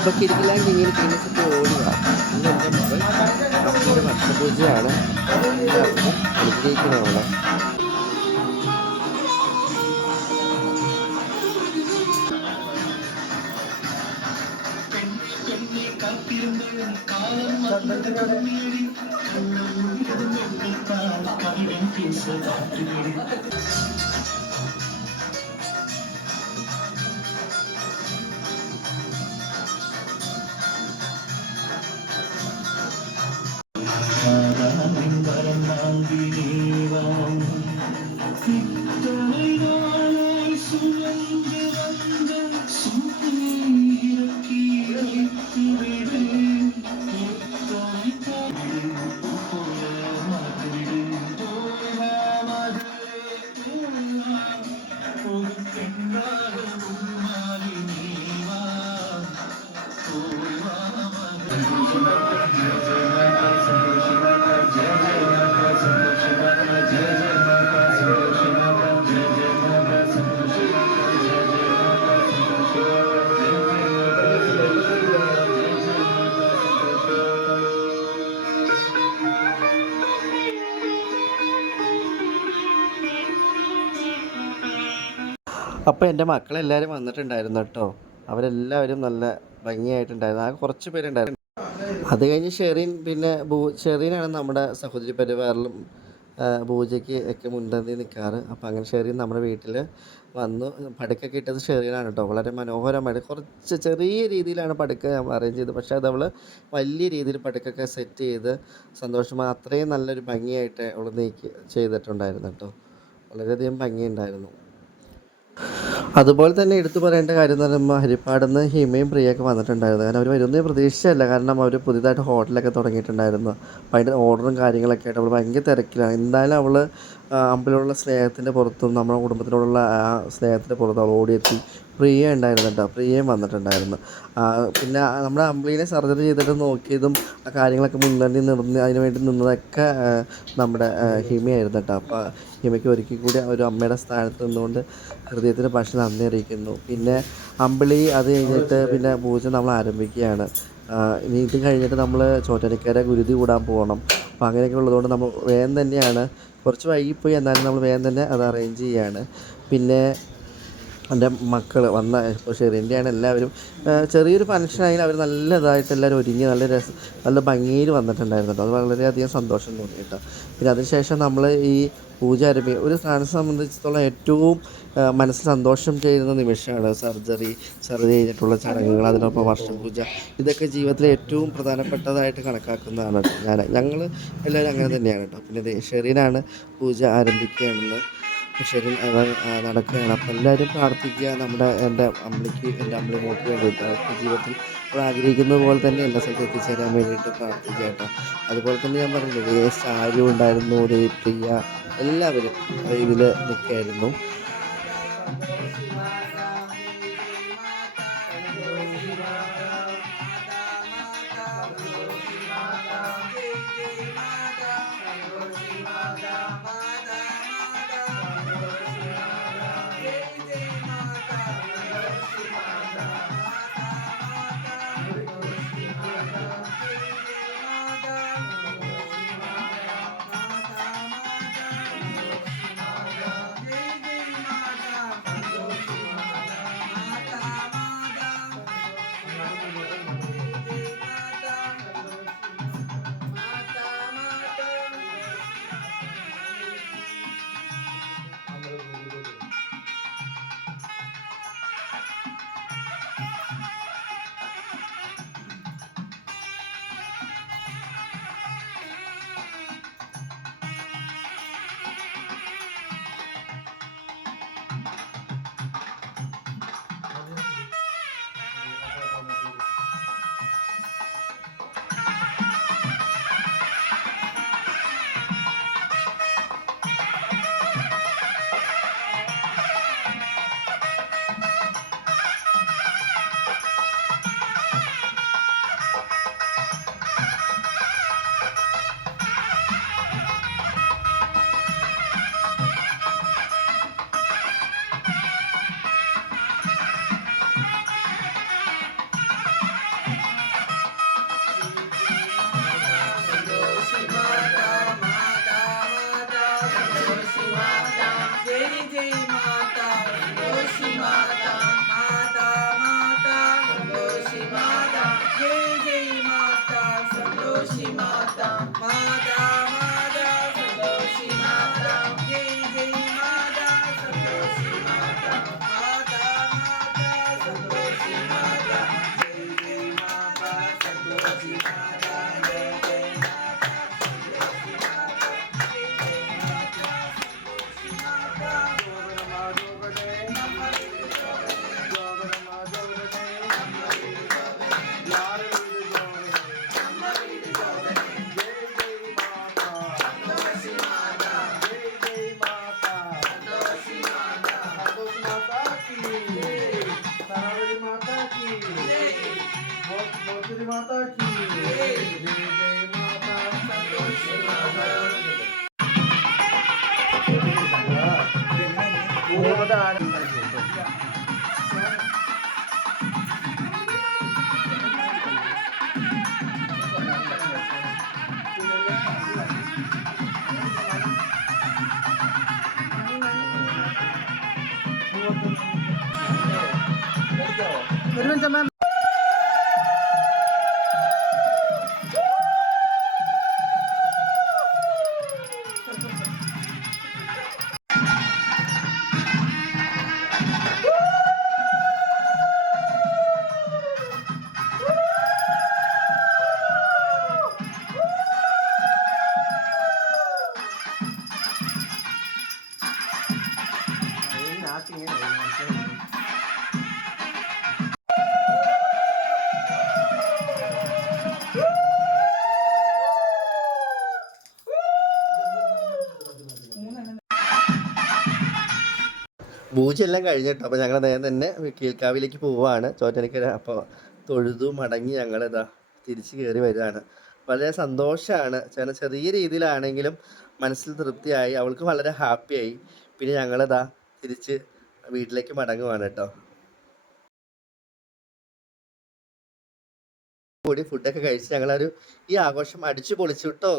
അപ്പോൾ കിലുകിലാൻ കിങ്ങിണി കിങ്ങിണിച്ചിട്ട് ഓടുക. ഇന്ന് എൻ്റെ മകൾ അമ്മയുടെ വർഷപൂജയാണ്. അപ്പോൾ എല്ലാവരും അനുഗ്രഹിക്കണം അവളെ. അപ്പോൾ എൻ്റെ മക്കളെല്ലാവരും വന്നിട്ടുണ്ടായിരുന്നു കേട്ടോ. അവരെല്ലാവരും നല്ല ഭംഗിയായിട്ടുണ്ടായിരുന്നു. ആ കുറച്ച് പേരുണ്ടായിരുന്നു. അത് കഴിഞ്ഞ് ഷെറീൻ, പിന്നെ ഷെറീനാണ് നമ്മുടെ സഹോദരി പരിവാറിലും പൂജയ്ക്ക് ഒക്കെ മുൻപന്തി നിൽക്കാറ്. അപ്പോൾ അങ്ങനെ ഷെറീൻ നമ്മുടെ വീട്ടിൽ വന്നു. പടുക്കൊക്കെ ഇട്ടത് ഷെറീനാണ് കേട്ടോ. വളരെ മനോഹരമായിട്ട് കുറച്ച് ചെറിയ രീതിയിലാണ് പടുക്ക നമ്മൾ അറേഞ്ച് ചെയ്തത്. പക്ഷേ അതവൾ വലിയ രീതിയിൽ പടുക്കൊക്കെ സെറ്റ് ചെയ്ത് സന്തോഷമായി അത്രയും നല്ലൊരു ഭംഗിയായിട്ട് അവൾ നീക്കി ചെയ്തിട്ടുണ്ടായിരുന്നു കേട്ടോ. വളരെയധികം ഭംഗിയുണ്ടായിരുന്നു. അതുപോലെ തന്നെ എടുത്തു പറയേണ്ട കാര്യം എന്ന് പറയുമ്പോൾ ഹരിപ്പാട് നിന്ന് ഹിമയും പ്രിയൊക്കെ വന്നിട്ടുണ്ടായിരുന്നു. കാരണം അവർ വരുന്നേ പ്രതീക്ഷിച്ചല്ല. കാരണം അവർ പുതിയതായിട്ട് ഹോട്ടലൊക്കെ തുടങ്ങിയിട്ടുണ്ടായിരുന്നു. അപ്പോൾ അതിൻ്റെ ഓർഡറും കാര്യങ്ങളൊക്കെ ആയിട്ട് അവൾ ഭയങ്കര തിരക്കിലാണ്. എന്തായാലും അവൾ അമ്പലമുള്ള സ്നേഹത്തിൻ്റെ പുറത്തും നമ്മുടെ കുടുംബത്തിനോടുള്ള ആ സ്നേഹത്തിൻ്റെ പുറത്തും അവൾ ഓടിയെത്തി. പ്രിയ ഉണ്ടായിരുന്നു കേട്ടോ. പ്രിയയും വന്നിട്ടുണ്ടായിരുന്നു. പിന്നെ നമ്മുടെ അമ്പിളീനെ സർജറി ചെയ്തിട്ട് നോക്കിയതും ആ കാര്യങ്ങളൊക്കെ മുൻനിർത്തി അതിന് വേണ്ടി നിന്നതൊക്കെ നമ്മുടെ ഹിമയായിരുന്നു കേട്ടോ. അപ്പോൾ ഹിമയ്ക്ക് ഒരിക്കൽ കൂടി ഒരു അമ്മയുടെ സ്ഥാനത്ത് നിന്നുകൊണ്ട് ഹൃദയത്തിന് പക്ഷെ നന്ദി അറിയിക്കുന്നു. പിന്നെ അമ്പിളി അത് കഴിഞ്ഞിട്ട് പിന്നെ പൂജ നമ്മൾ ആരംഭിക്കുകയാണ്. ഇനി ഇത് കഴിഞ്ഞിട്ട് നമ്മൾ ചോറ്റാനിക്കര ഗുരുതി കൂടാൻ പോകണം. അപ്പോൾ അങ്ങനെയൊക്കെ ഉള്ളതുകൊണ്ട് നമ്മൾ വേഗം തന്നെയാണ്, കുറച്ച് വൈകിപ്പോയി എന്നാലും നമ്മൾ വേഗം തന്നെ അത് അറേഞ്ച് ചെയ്യുകയാണ്. പിന്നെ എൻ്റെ മക്കൾ വന്ന ഇപ്പോൾ ഷെറിൻ്റെയാണ് എല്ലാവരും ചെറിയൊരു ഫംഗ്ഷനായാലും അവർ നല്ല ഇതായിട്ട് എല്ലാവരും ഒരുങ്ങി നല്ല ഭംഗിയിൽ വന്നിട്ടുണ്ടായിരുന്നു കേട്ടോ. അത് വളരെയധികം സന്തോഷം തോന്നി കേട്ടോ. പിന്നെ അതിനുശേഷം നമ്മൾ ഈ പൂജ ആരംഭിക്കുക. ഒരു സ്ഥാനത്തെ സംബന്ധിച്ചിടത്തോളം ഏറ്റവും മനസ്സിൽ സന്തോഷം ചെയ്യുന്ന നിമിഷമാണ് സർജറി കഴിഞ്ഞിട്ടുള്ള ചടങ്ങുകൾ, അതിനൊപ്പം വർഷപൂജ. ഇതൊക്കെ ജീവിതത്തിലെ ഏറ്റവും പ്രധാനപ്പെട്ടതായിട്ട് കണക്കാക്കുന്നതാണ് ഞങ്ങൾ എല്ലാവരും അങ്ങനെ തന്നെയാണ് കേട്ടോ. പിന്നെ ഷെറിനാണ് പൂജ ആരംഭിക്കുകയാണെന്ന്. ശരി നടക്കുകയാണ്. അപ്പോൾ എല്ലാവരും പ്രാർത്ഥിക്കുക എൻ്റെ അമ്പിളിക്ക്, എൻ്റെ അമ്പിളി മോൾക്ക് വേണ്ടിയിട്ട് അവർക്ക് ജീവിതത്തിൽ നമ്മൾ ആഗ്രഹിക്കുന്നത് പോലെ തന്നെ എല്ലാ സ്ഥലത്തും എത്തിച്ചേരാൻ വേണ്ടിയിട്ട് പ്രാർത്ഥിക്കുക കേട്ടോ. അതുപോലെ തന്നെ ഞാൻ പറഞ്ഞില്ലേ, സാരു ഉണ്ടായിരുന്നു, പ്രിയ, എല്ലാവരും ഇതിൽ നിൽക്കുകയായിരുന്നു. ഒരു മിനിറ്റ് മാം. പൂജയെല്ലാം കഴിഞ്ഞിട്ടോ. അപ്പോൾ ഞങ്ങൾ നേരെ തന്നെ കീഴ്ക്കാവിലേക്ക് പോവുകയാണ്, ചോറ്റാനിക്കര. അപ്പോൾ തൊഴുതു മടങ്ങി ഞങ്ങളിതാ തിരിച്ച് കയറി വരികയാണ്. വളരെ സന്തോഷമാണ്. ചെറിയ രീതിയിലാണെങ്കിലും മനസ്സിൽ തൃപ്തിയായി, അവൾക്ക് വളരെ ഹാപ്പിയായി. പിന്നെ ഞങ്ങളിതാ തിരിച്ച് വീട്ടിലേക്ക് മടങ്ങുവാണ് കേട്ടോ. കൂടി ഫുഡൊക്കെ കഴിച്ച് ഞങ്ങളൊരു ഈ ആഘോഷം അടിച്ചു പൊളിച്ചു കേട്ടോ.